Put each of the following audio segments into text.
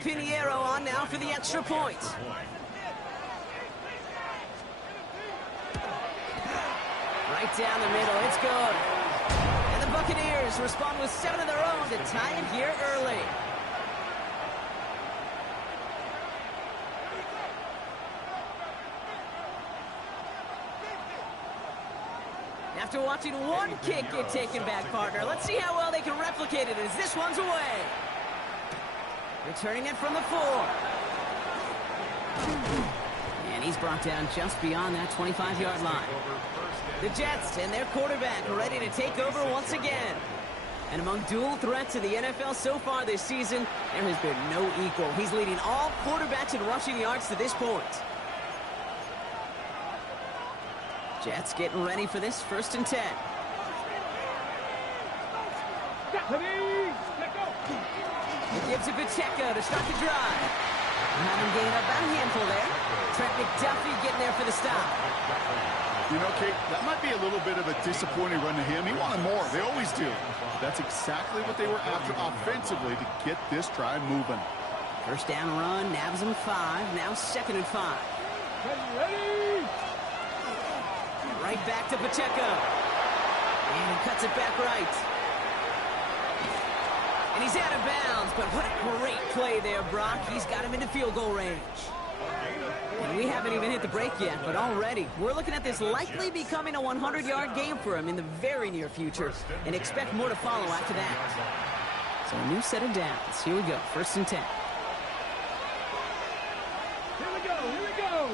Pinheiro on now for the extra point. Right down the middle, it's good. And the Buccaneers respond with 7 of their own to tie it here early. After watching one kick get taken back, partner, let's see how well they can replicate it as this one's away. Returning it from the 4. And he's brought down just beyond that 25-yard line. The Jets and their quarterback are ready to take over once again. And among dual threats in the NFL so far this season, there has been no equal. He's leading all quarterbacks in rushing yards to this point. Jets getting ready for this 1st and 10. He gives it Pacheco to start the drive. Having gained about a handful there. Trent McDuffie getting there for the stop. You know, Kate, that might be a little bit of a disappointing run to him. He wanted more. They always do. That's exactly what they were after offensively to get this drive moving. First down run, nabs him 5. Now 2nd and 5. Ready! Right back to Pacheco. And he cuts it back right. And he's out of bounds, but what a great play there, Brock. He's got him into field goal range. And we haven't even hit the break yet, but already we're looking at this likely becoming a 100-yard game for him in the very near future, and expect more to follow after that. So a new set of downs. Here we go, 1st and 10. Here we go!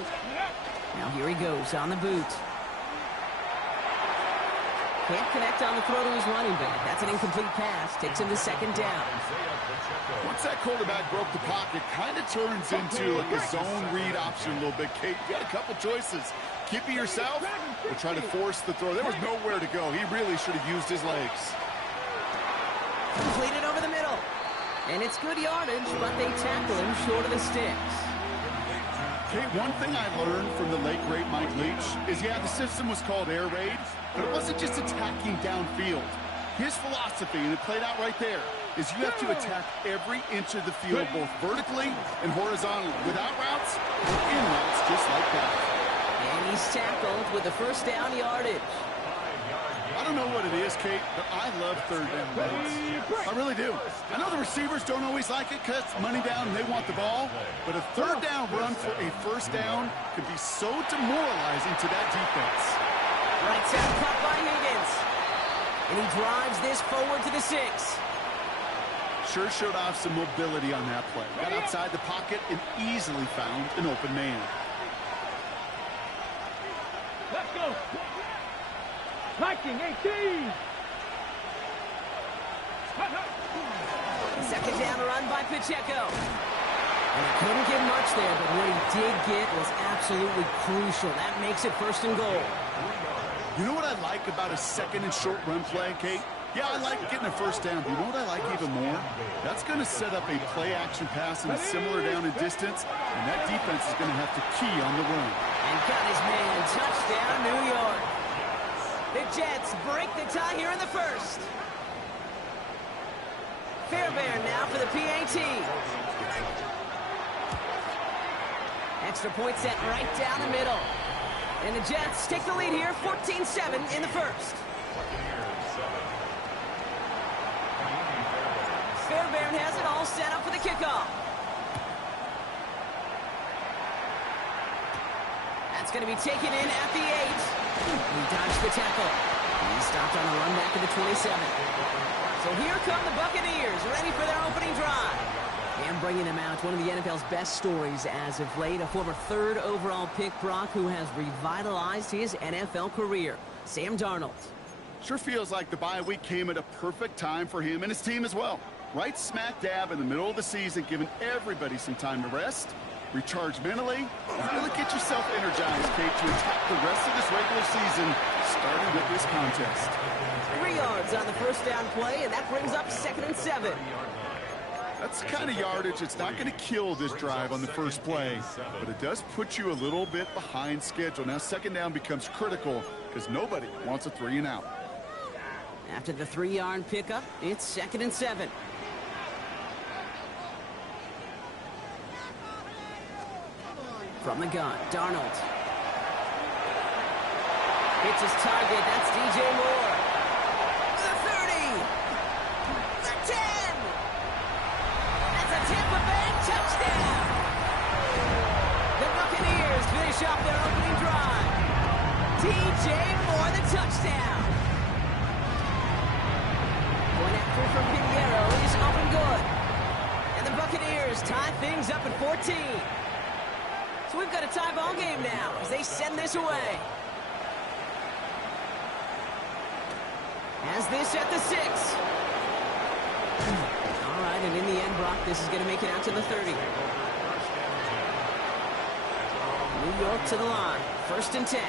Now here he goes on the boot. Can't connect on the throw to his running back. That's an incomplete pass. Takes him to 2nd down. Once that quarterback broke the pocket, kind of turns into like a zone read option a little bit. Kate, you got a couple choices. Keep it yourself or try to force the throw. There was nowhere to go. He really should have used his legs. Completed over the middle. And it's good yardage, but they tackle him short of the sticks. Kate, one thing I learned from the late, great Mike Leach is, yeah, the system was called air raid, but it wasn't just attacking downfield. His philosophy, and it played out right there, is you have to attack every inch of the field, both vertically and horizontally, without routes or in routes, just like that. And he's tackled with the 1st down yardage. I don't know what it is, Kate, but I love 3rd down runs. I really do. I know the receivers don't always like it because it's money down and they want the ball, but a 3rd down run for a 1st down could be so demoralizing to that defense. Right side caught by Higgins. And he drives this forward to the 6. Sure showed off some mobility on that play. Got outside the pocket and easily found an open man. Let's go! Viking 18! 2nd down run by Pacheco. And he couldn't get much there, but what he did get was absolutely crucial. That makes it 1st and goal. You know what I like about a 2nd and short run play, Kate? Yeah, I like getting a 1st down, but you know what I like even more? That's going to set up a play-action pass in a similar down and distance, and that defense is going to have to key on the run. And got his man. Touchdown, New York. The Jets break the tie here in the 1st. Fairbairn now for the PAT. Extra point set right down the middle. And the Jets take the lead here, 14-7 in the 1st. Fairbairn has it all set up for the kickoff. That's going to be taken in at the 8. He dodged the tackle. And he stopped on the run back to the 27. So here come the Buccaneers, ready for their opening drive. And bringing them out, one of the NFL's best stories as of late, a former 3rd overall pick, Brock, who has revitalized his NFL career, Sam Darnold. Sure feels like the bye week came at a perfect time for him and his team as well. Right smack dab in the middle of the season, giving everybody some time to rest, recharge mentally, and really get yourself energized, Kate, to attack the rest of this regular season, starting with this contest. 3 yards on the 1st down play, and that brings up 2nd and 7. That's the kind of yardage that's not going to kill this drive on the first play, but it does put you a little bit behind schedule. Now 2nd down becomes critical because nobody wants a 3 and out. After the 3-yard pickup, it's 2nd and 7. From the gun, Darnold. Hits his target. That's DJ Moore. The 30. The 10. That's a Tampa Bay touchdown. The Buccaneers finish off their opening drive. DJ Moore, the touchdown. Point after from Pinheiro is up and good. And the Buccaneers tie things up at 14. So we've got a tie ball game now as they send this away. Has this at the 6. All right, and in the end, Brock, this is going to make it out to the 30. New York to the line. 1st and 10.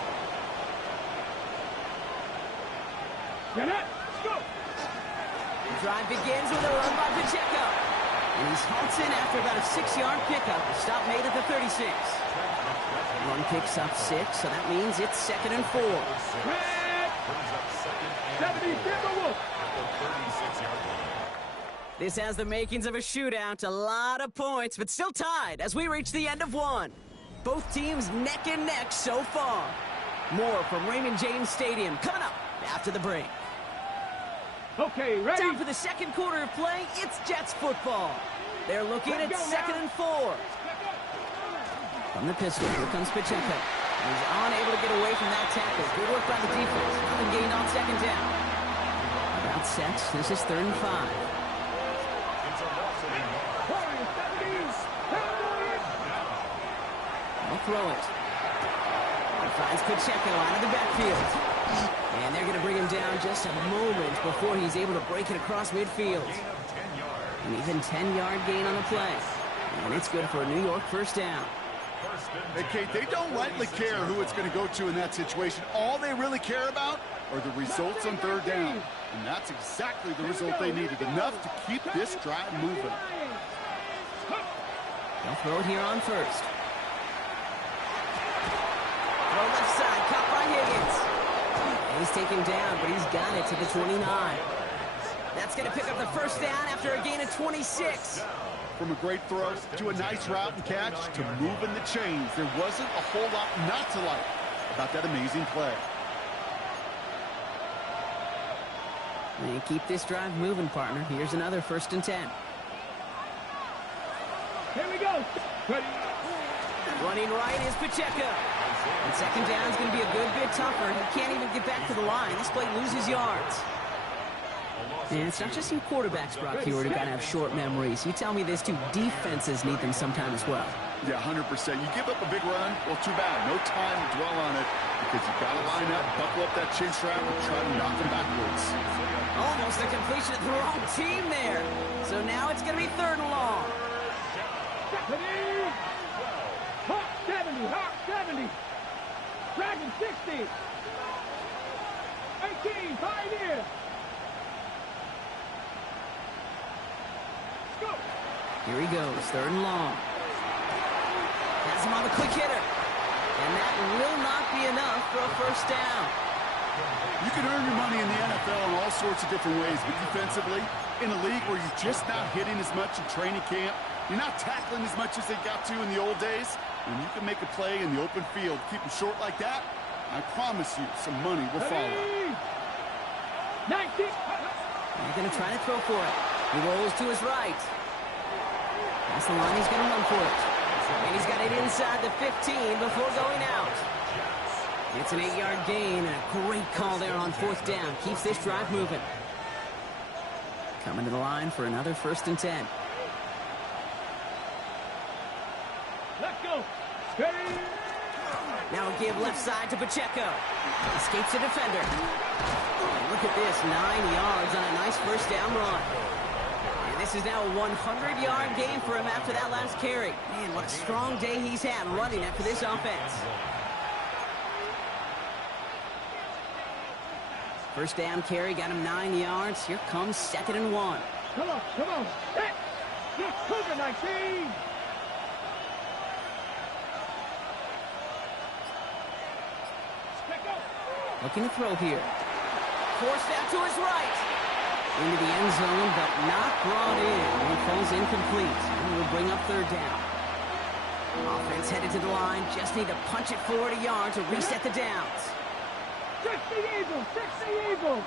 Get it. Let's go. The drive begins with a run by Pacheco. And he's halted after about a 6-yard pickup. Stop made at the 36. Run picks up 6, so that means it's 2nd and 4. Red. 70, Timberwolves. This has the makings of a shootout. A lot of points, but still tied as we reach the end of one. Both teams neck and neck so far. More from Raymond James Stadium coming up after the break. Okay, ready. Time for the second quarter of play. It's Jets football. They're looking at 2nd and 4. From the pistol, here comes Pacheco. He's unable to get away from that tackle. Good work by the defense. Nothing gained on 2nd down. About set. This is 3rd and 5. They'll throw it. He finds Pacheco out of the backfield. And they're going to bring him down just a moment before he's able to break it across midfield. An even 10-yard gain on the play. And it's good for a New York 1st down. Hey, Kate, they don't rightly care who it's going to go to in that situation. All they really care about are the results on 3rd down. And that's exactly the result they needed. Enough to keep this drive moving. They'll throw it here on 1st. Throw left side, caught by Higgins. And he's taken down, but he's got it to the 29. That's going to pick up the 1st down after a gain of 26. From a great throw to a nice route and catch to moving the chains. There wasn't a whole lot not to like about that amazing play. And keep this drive moving, partner. Here's another 1st and 10. Here we go. Ready. Running right is Pacheco. And 2nd down is going to be a good bit tougher. He can't even get back to the line. This play loses yards. And it's not just you quarterbacks, Brock Huard, who got to have short memories. You tell me this too, defenses need them sometime as well. Yeah, 100%. You give up a big run, well, too bad. No time to dwell on it because you've got to line up, buckle up that chin strap, and try to knock them backwards. Almost a completion of the wrong team there. So now it's going to be 3rd and long. Ready. Hawk 70, Hawk 70. Dragon 60. 18, Pioneer. Go. Here he goes, 3rd and long. Has him on the quick hitter. And that will not be enough for a 1st down. You can earn your money in the NFL in all sorts of different ways, but defensively, in a league where you're just not hitting as much in training camp, you're not tackling as much as they got to in the old days, when you can make a play in the open field, keep them short like that, I promise you some money will follow. 19. He's going to try to throw for it. He rolls to his right. That's the line. He's going to run for it. And he's got it inside the 15 before going out. It's an 8-yard gain, and a great call there on 4th down. Keeps this drive moving. Coming to the line for another 1st and 10. Let's go. Steady. Now a give left side to Pacheco. Escapes a defender. And look at this, 9 yards on a nice 1st down run. And this is now a 100-yard gain for him after that last carry. Man, what a strong day he's had running after this offense. 1st down carry, got him 9 yards. Here comes 2nd and 1. Come on, come on. Hey, look, Cougar 19. Looking to throw here. Forced out to his right. Into the end zone, but not brought in. He falls incomplete. And will bring up 3rd down. Offense headed to the line. Just need to punch it forward a yard to reset the downs. 60 Eagles! 60 Eagles!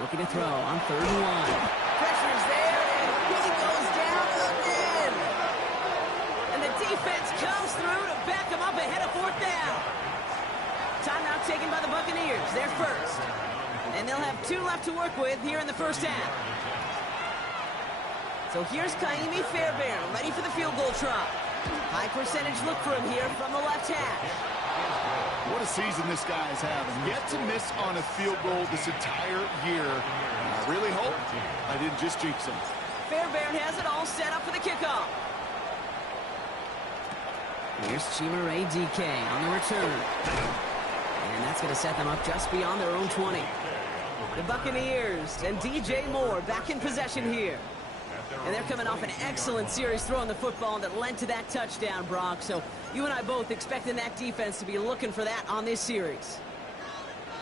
Looking to throw on 3rd and 1. Pressure's there, and he goes down again. And the defense comes through to back him up ahead of 4th down. Timeout taken by the Buccaneers. They're first. And they'll have 2 left to work with here in the first half. So here's Ka'imi Fairbairn, ready for the field goal try. High percentage look for him here from the left hash. What a season this guy is having. Yet to miss on a field goal this entire year. I really hope I didn't just jinx him. Fairbairn has it all set up for the kickoff. Here's Chimere DK on the return. And that's going to set them up just beyond their own 20. The Buccaneers and DJ Moore back in possession here. And they're coming off an excellent series throwing the football that led to that touchdown, Brock. So you and I both expecting that defense to be looking for that on this series.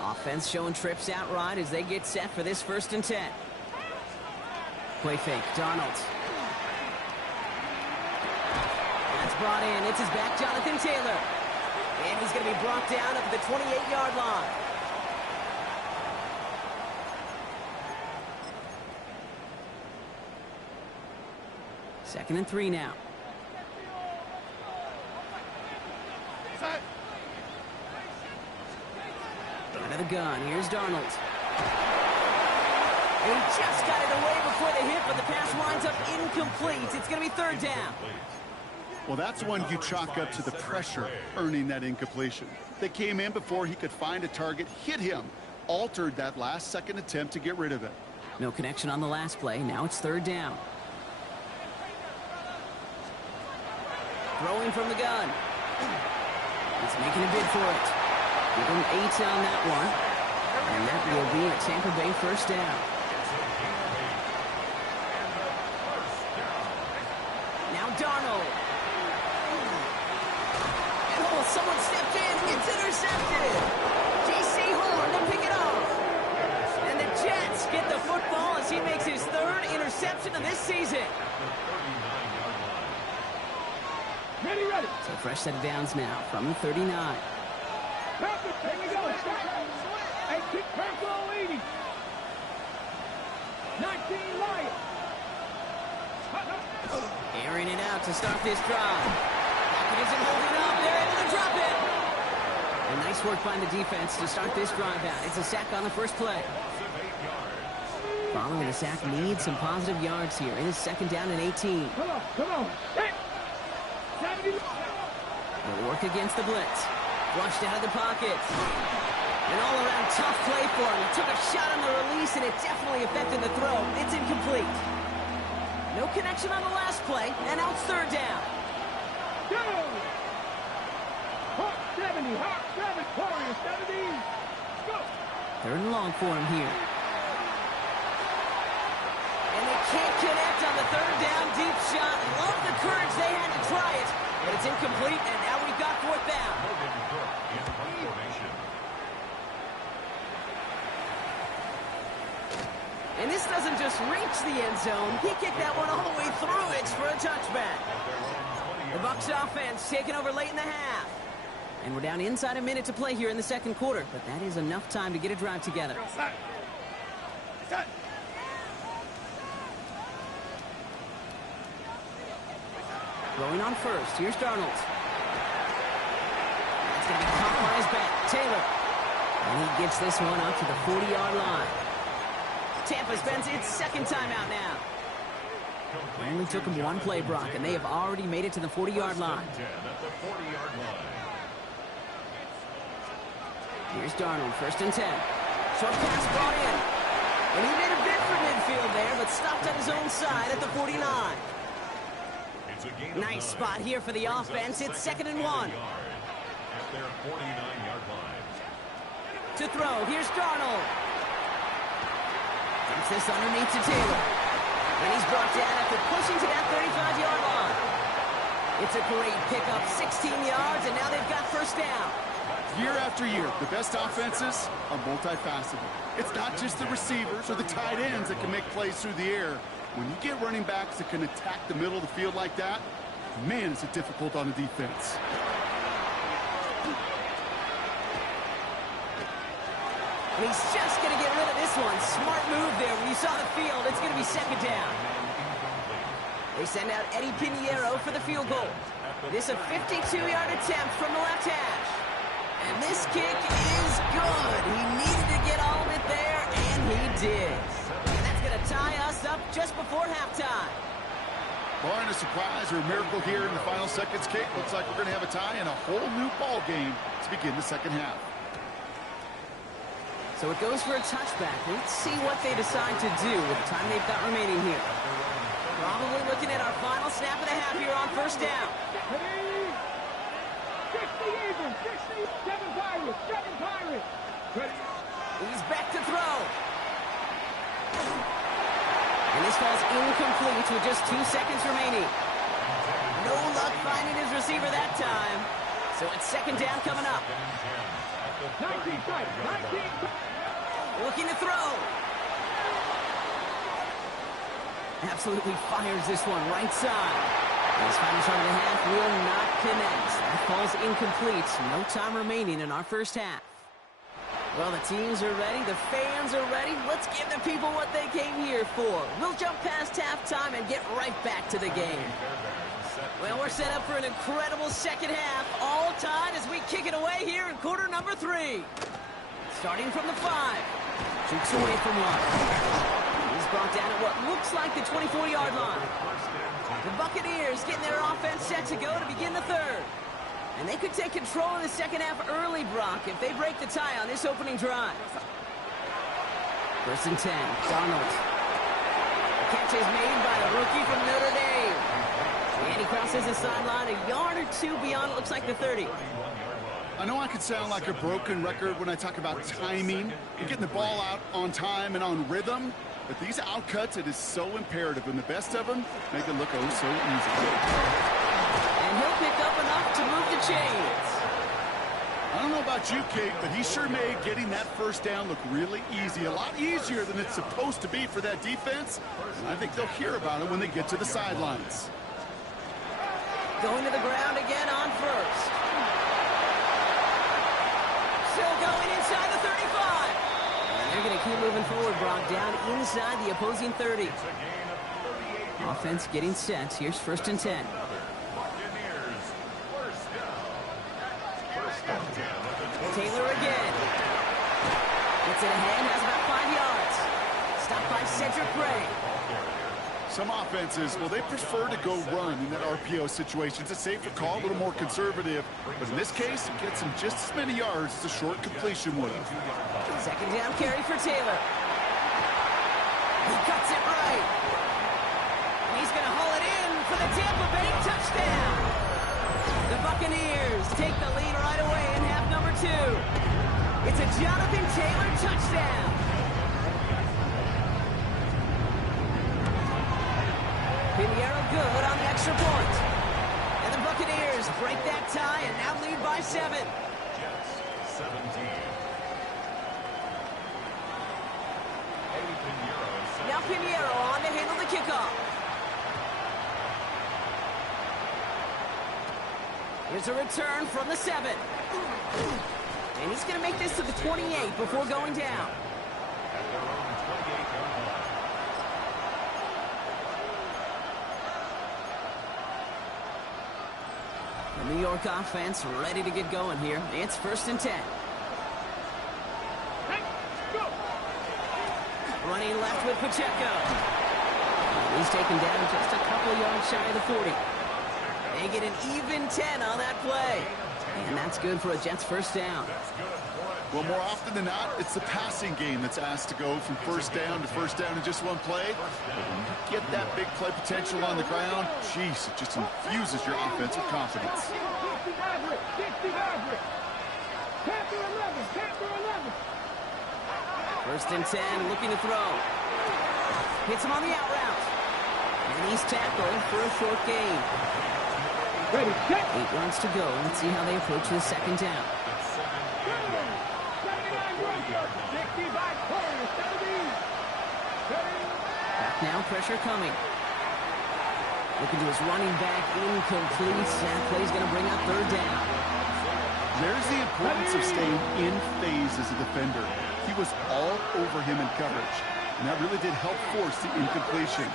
Offense showing trips outright as they get set for this 1st and 10. Play fake, Darnold. That's brought in. It's his back, Jonathan Taylor. And he's going to be brought down up at the 28-yard line. Second and 3 now. Out of the gun. Here's Darnold. And he just got it away before the hit, but the pass winds up incomplete. It's going to be 3rd down. Well, that's one you chalk up to the pressure earning that incompletion. They came in before he could find a target, hit him, altered that last-second attempt to get rid of it. No connection on the last play. Now it's 3rd down. Throwing from the gun. He's making a bid for it. Give him 8 on that one. And that will be a Tampa Bay 1st down. Now Darnold. And oh, someone stepped in. It's intercepted. J.C. Horn to pick it off. And the Jets get the football as he makes his 3rd interception of this season. Ready, ready. So fresh set of downs now from the 39. Perfect. Here we go. And kick Purple leading. 19 Lions. Airing it out to start this drive. Pocket isn't holding up. They're able to drop it. And nice work by the defense to start this drive out. It's a sack on the first play. Following the sack needs some positive yards here. It is 2nd down and 18. Come on, come on. Hey. They'll work against the blitz. Flushed out of the pocket. An all-around tough play for him. He took a shot on the release, and it definitely affected the throw. It's incomplete. No connection on the last play, and now it's 3rd down. Go! Hawk 70, Hawk 7, Warrior 70. Go! 3rd and long for him here. And they can't connect on the 3rd down deep shot. Love the courage they had to try it, but it's incomplete, and now we've got 4th down. And this doesn't just reach the end zone. He kicked that one all the way through it for a touchback. The Bucs offense taking over late in the half. And we're down inside a minute to play here in the 2nd quarter, but that is enough time to get a drive together. Going on first. Here's Darnold. That's going to be caught by his back. Taylor. And he gets this one up to the 40-yard line. Tampa spends its 2nd timeout now. Only took him 1 play, Brock, and they have already made it to the 40-yard line. Here's Darnold, 1st and 10. Short pass brought in. And he made a bid for midfield there, but stopped on his own side at the 49. Nice spot here for the offense. It's 2nd and 1. To throw, here's Darnold. Dumps this underneath to Taylor. And he's brought down after pushing to that 35-yard line. It's a great pickup, 16 yards, and now they've got 1st down. Year after year, the best offenses are multifaceted. It's not just the receivers or the tight ends that can make plays through the air. When you get running backs that can attack the middle of the field like that, Man, is it difficult on the defense. And he's just going to get rid of this one. Smart move there. When you saw the field, it's going to be second down. They send out Eddie Pinheiro for the field goal. This a 52-yard attempt from the left hash. And this kick is good. He needed to get all of it there, and he did. And that's going to tie us up just before halftime. Barring a surprise or a miracle here in the final seconds kick, looks like we're going to have a tie and a whole new ball game to begin the second half. So it goes for a touchback. Let's see what they decide to do with the time they've got remaining here. Probably looking at our final snap and a half here on first down. 60 Abrams, 60, 7 Pirates, 7 Pirates. He's back to throw. And this falls incomplete with just 2 seconds remaining. No luck finding his receiver that time. So it's second down coming up. 19 strikes, 19. Looking to throw. Absolutely fires this one right side. His final shot and a half will not connect. That falls incomplete. No time remaining in our first half. Well, the teams are ready. The fans are ready. Let's give the people what they came here for. We'll jump past halftime and get right back to the game. Well, we're set up for an incredible second half. All tied as we kick it away here in quarter number 3. Starting from the 5. Shoots away from one. He's brought down at what looks like the 24-yard line. The Buccaneers getting their offense set to go to begin the third. And they could take control of the second half early, Brock, if they break the tie on this opening drive. First and 10, Donald. The catch is made by the rookie from Notre Dame. And he crosses the sideline a yard or 2 beyond, it looks like the 30. I know I could sound like a broken record when I talk about timing and getting the ball out on time and on rhythm, but these outcuts, it is so imperative, and the best of them make it look oh so easy. And he'll pick up enough to move the chains. I don't know about you, Kate, but he sure made getting that first down look really easy, a lot easier than it's supposed to be for that defense, and I think they'll hear about it when they get to the sidelines. Going to the ground again on first. Still going inside the 35. And they're going to keep moving forward, Brock, down inside the opposing 30. Offense getting set. Here's first and 10. Taylor again. Gets it ahead, has about 5 yards. Stopped by Cedric Gray. Some offenses, well, they prefer to go run in that RPO situation. It's a safer call, a little more conservative. But in this case, it gets him just as many yards as a short completion would. Second down carry for Taylor. He cuts it right. And he's going to haul it in for the Tampa Bay touchdown. The Buccaneers take the lead right away in half number 2. It's a Jonathan Taylor touchdown. Pinheiro good on the extra point. And the Buccaneers break that tie and now lead by 7. Jets 17. Now Pinheiro on to handle the kickoff. Here's a return from the 7. And he's going to make this to the 28 before going down. The New York offense ready to get going here. It's first and 10. Hey, go. Running left with Pacheco. He's taken down just a couple yards shy of the 40. They get an even 10 on that play. And that's good for a Jets first down. Well, more often than not, it's the passing game that's asked to go from first down to first down in just one play. But when you get that big play potential on the ground, jeez, it just infuses your offense with confidence. 60 Maverick, 60 Maverick. Panther 11, Panther 11. First and 10, looking to throw. Hits him on the out route. And he's tackled for a short gain. Ready, set. 8 yards to go. Let's see how they approach the second down. 60 by Corey, 70. Back now, pressure coming. Looking to his running back, incomplete. That play's going to bring up third down. There's the importance of staying in phase as a defender. He was all over him in coverage, and that really did help force the incompletion.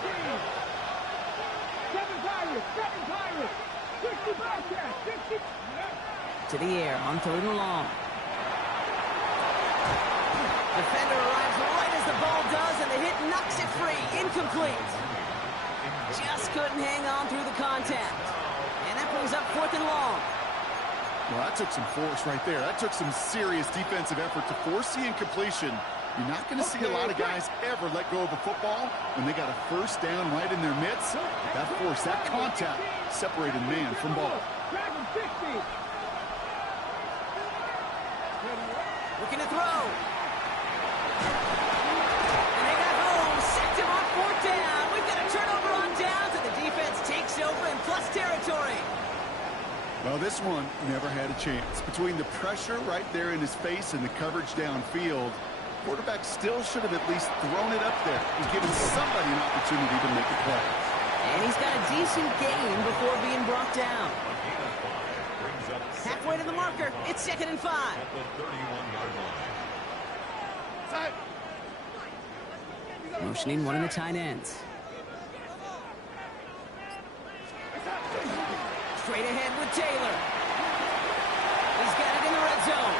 Seven Pirates. 60 Bobcats. 60. To the air on third and long. Defender arrives right as the ball does, and the hit knocks it free. Incomplete. Just couldn't hang on through the contact. And that brings up fourth and long. Well, that took some force right there. That took some serious defensive effort to force the incompletion. You're not going to see a lot of guys ever let go of a football when they got a first down right in their midst. That force, that contact, separated man from ball. Looking to throw. And they got home. Sacked him on fourth down. We've got a turnover on downs, and the defense takes over in plus territory. Well, this one never had a chance. Between the pressure right there in his face and the coverage downfield, quarterback still should have at least thrown it up there and given somebody an opportunity to make a play. And he's got a decent gain before being brought down. Halfway to the marker. It's second and 5. At the 31-yard line. Motioning one of the tight ends. Straight ahead with Taylor. He's got it in the red zone.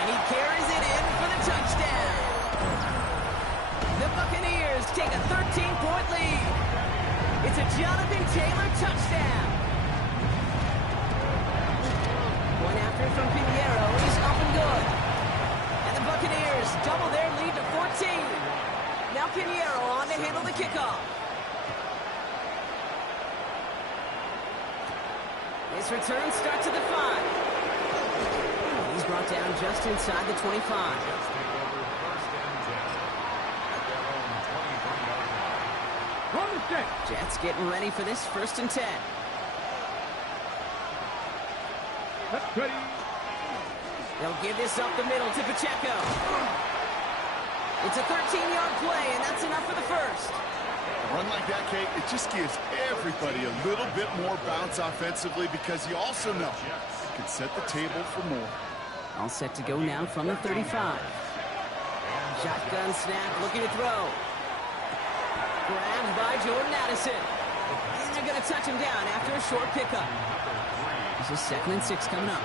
And he carries it in for the touchdown. The Buccaneers take a 13-point lead. It's a Jonathan Taylor touchdown. One after from Pinheiro. He's up and good. And the Buccaneers double their lead to 14. Now Pinheiro on to handle the kickoff. His return starts at the 5. He's brought down just inside the 25. Jets getting ready for this 1st and 10. Ready. They'll give this up the middle to Pacheco. It's a 13-yard play, and that's enough for the first. A run like that, Kate, it just gives everybody a little bit more bounce offensively because you also know it can set the table for more. All set to go now from the 35. Shotgun snap, looking to throw. Grabbed by Jordan Addison. And they're going to touch him down after a short pickup. This is 2nd and 6 coming up.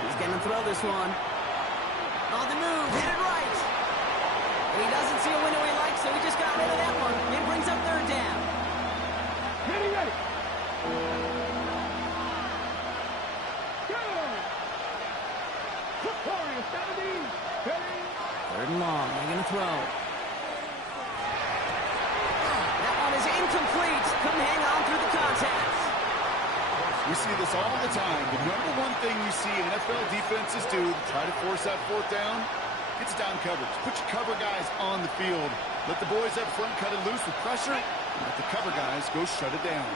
He's going to throw this one. On the move, headed right. And he doesn't see a window he likes, so he just got rid of that one. It brings up third down. Ready. Third and long, they're going to throw. That one is incomplete. Couldn't hang on through the contact. We see this all the time. The number one thing you see NFL defenses do to try to force that fourth down, it's down coverage. Put your cover guys on the field. Let the boys up front cut it loose with pressure, and let the cover guys go shut it down.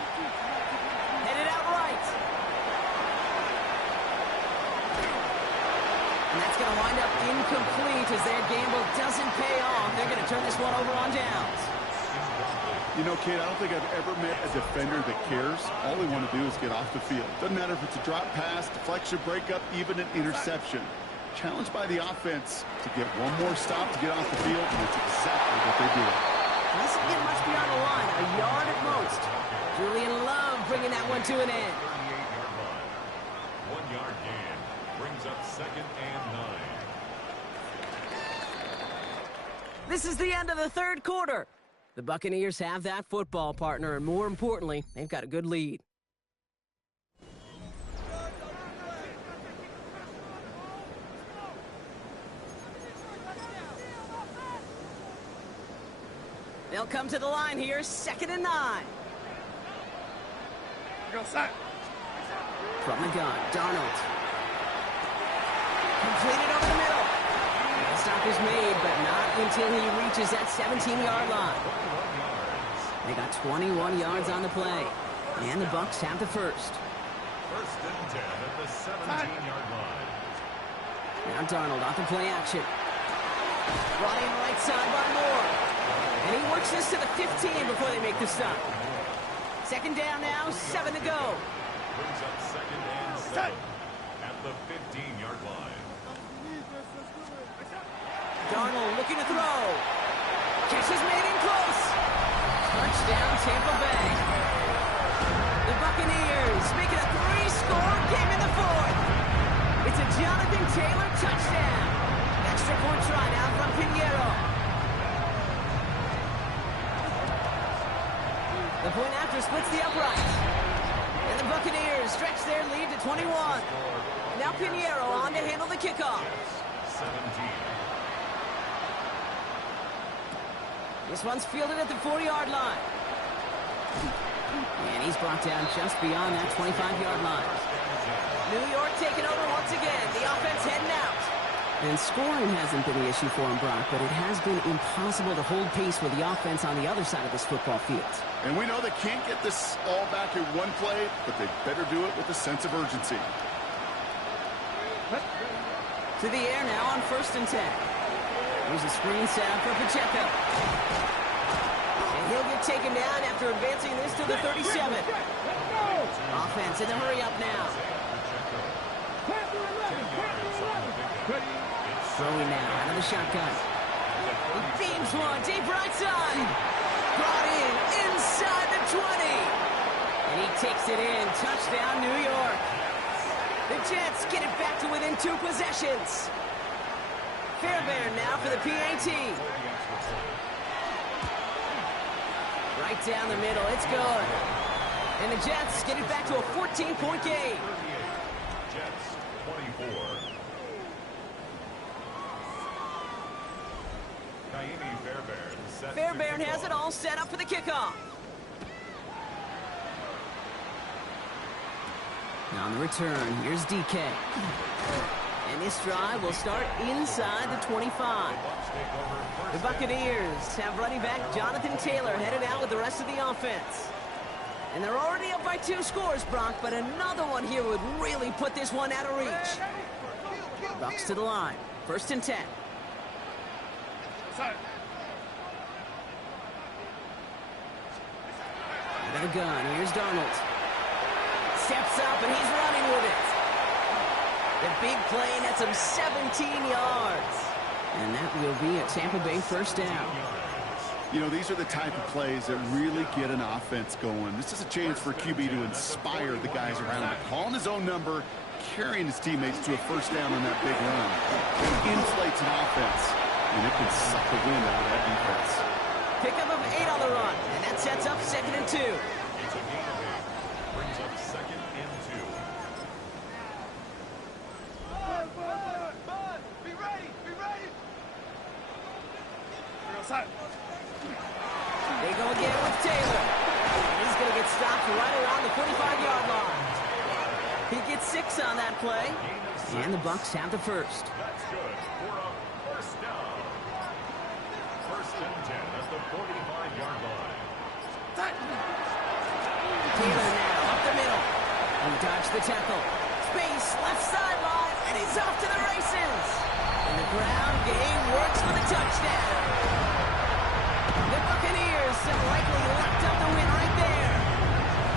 Headed out right. And that's going to wind up incomplete as their gamble doesn't pay off. They're going to turn this one over on downs. You know, Kate, I don't think I've ever met a defender that cares. All they want to do is get off the field. Doesn't matter if it's a drop pass, deflection, breakup, even an interception. Challenged by the offense to get one more stop to get off the field, and that's exactly what they do. Doesn't get much beyond the line, a yard at most. Julian Love bringing that one to an end. 38-yard line. 1-yard gain brings up 2nd and 9. This is the end of the third quarter. The Buccaneers have that football partner, and more importantly, they've got a good lead. They'll come to the line here, 2nd and 9. Go sack. From the gun, Darnold. Completed over the middle. The stop is made, but not until he reaches that 17-yard line. They got 21 yards on the play, and the Bucs have the first. 1st and 10 at the 17-yard line. Now Darnold off the play action. Brought in right side by Moore. And he works this to the 15 before they make the stop. Second down now, 7 to go. Brings up second and 7 at the 15-yard line. Darnold looking to throw. Catch is made in close. Touchdown, Tampa Bay. The Buccaneers make it a 3-score game in the fourth. It's a Jonathan Taylor touchdown. Extra point try now from Pinheiro. The point after splits the upright. And the Buccaneers stretch their lead to 21. Now Pinheiro on to handle the kickoff. 17. This one's fielded at the 40-yard line. And he's brought down just beyond that 25-yard line. New York taking over once again. The offense heading out. And scoring hasn't been the issue for him, Brock, but it has been impossible to hold pace with the offense on the other side of this football field. And we know they can't get this all back in one play, but they better do it with a sense of urgency. To the air now on 1st and 10. Here's a screen set up for Pacheco. And he'll get taken down after advancing this to the 37. Offense in the hurry up now. Throwing now out of the shotgun. He beams one deep right side. Brought in inside the 20. And he takes it in. Touchdown, New York. The Jets get it back to within 2 possessions. Fairbairn now for the PAT. Right down the middle. It's good. And the Jets get it back to a 14-point game. Jets 24. Naimi Fairbairn set Fairbairn to has it all set up for the kickoff. Now on the return, here's DK. And this drive will start inside the 25. The Buccaneers have running back Jonathan Taylor headed out with the rest of the offense. And they're already up by 2 scores, Brock, but another one here would really put this one out of reach. Bucks to the line. 1st and 10. Out of the gun, here's Darnold. Steps up and he's running with it. The big play nets him 17 yards. And that will be a Tampa Bay 1st down. You know, these are the type of plays that really get an offense going. This is a chance for QB to inspire the guys around him. Calling his own number, carrying his teammates to a 1st down on that big run. It inflates an offense, and it can suck the wind out of that defense. Pickup of 8 on the run, and that sets up 2nd and 2. It's a gain of 8. Brings up 2nd and 2. Be ready! Be ready! They go again with Taylor. He's going to get stopped right around the 45-yard line. He gets 6 on that play, and the Bucks have the 1st. That's good for a 1st down. 1st and 10 at the 45-yard line. Taylor now up the middle. He dodged the tackle. Space, left sideline, and he's off to the races. And the ground game works for the touchdown. The Buccaneers have likely locked up the win right there.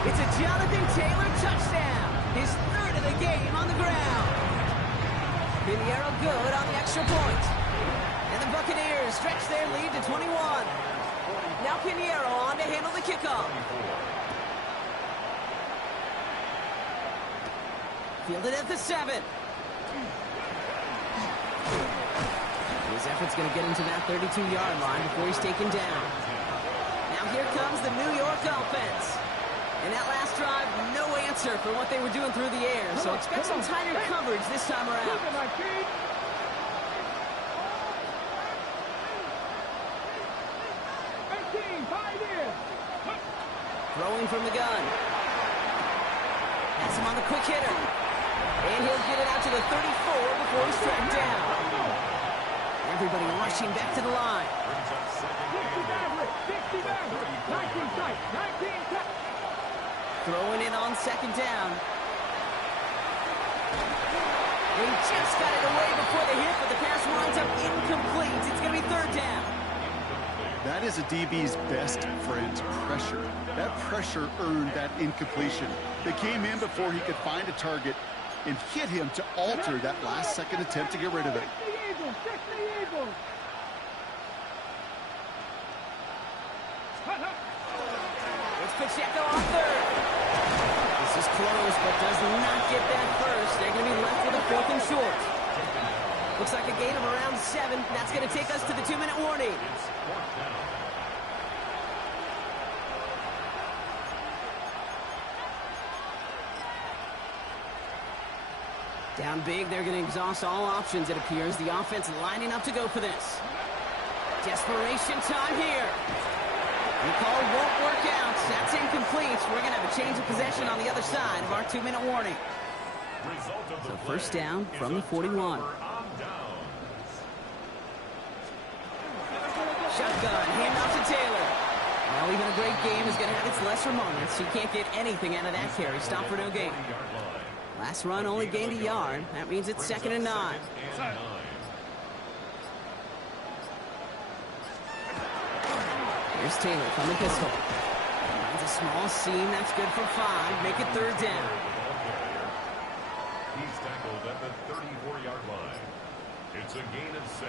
It's a Jonathan Taylor touchdown. His 3rd of the game on the ground. Pinheiro good on the extra point. And the Buccaneers stretch their lead to 21. Now Pinheiro on to handle the kickoff. Fielded at the 7. His effort's going to get him to that 32-yard line before he's taken down. Now here comes the New York offense. And that last drive, no answer for what they were doing through the air. So expect some tighter coverage this time around. Throwing from the gun. Pass him on the quick hitter. And he'll get it out to the 34 before he's tracked down. Everybody rushing back to the line. Throwing it on 2nd down. He just got it away before the hit, but the pass winds up incomplete. It's going to be third down. That is a DB's best friend, pressure. That pressure earned that incompletion. They came in before he could find a target and hit him to alter that last-second attempt to get rid of it. Check the Eagles. It's Pacheco on third. This is close, but does not get that first. They're going to be left with a fourth and short. Looks like a gain of around 7. That's going to take us to the 2-minute warning. Down big, they're going to exhaust all options, it appears. The offense lining up to go for this. Desperation time here. The call won't work out. That's incomplete. We're going to have a change of possession on the other side of our 2-minute warning. So first down from the 41. Shotgun, handoff to Taylor. Well, even a great game is going to have its lesser moments. He can't get anything out of that carry. Stop for no gain. Last run only gained a yard. That means it's 2nd and 9. Here's Taylor from the pistol. Finds a small seam. That's good for 5. Make it third down. He's tackled at the 34-yard line. It's a gain of 6.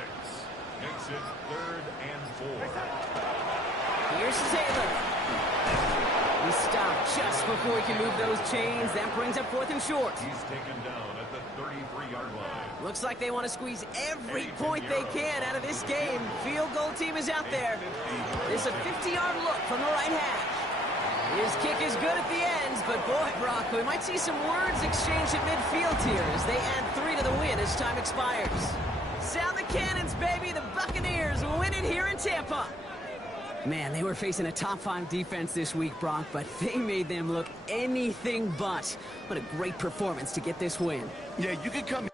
Makes it 3rd and 4. Here's Taylor. He stopped just before he can move those chains. That brings up 4th and short. He's taken down at the 33-yard line. Looks like they want to squeeze every point they can out of this game. Field goal team is out there. There's a 50-yard look from the right hash. His kick is good at the ends, but boy, Brock, we might see some words exchanged at midfield here as they add 3 to the win as time expires. Sound the cannons, baby. The Buccaneers win it here in Tampa. Man, they were facing a top-5 defense this week, Brock, but they made them look anything but. What a great performance to get this win. Yeah, you could come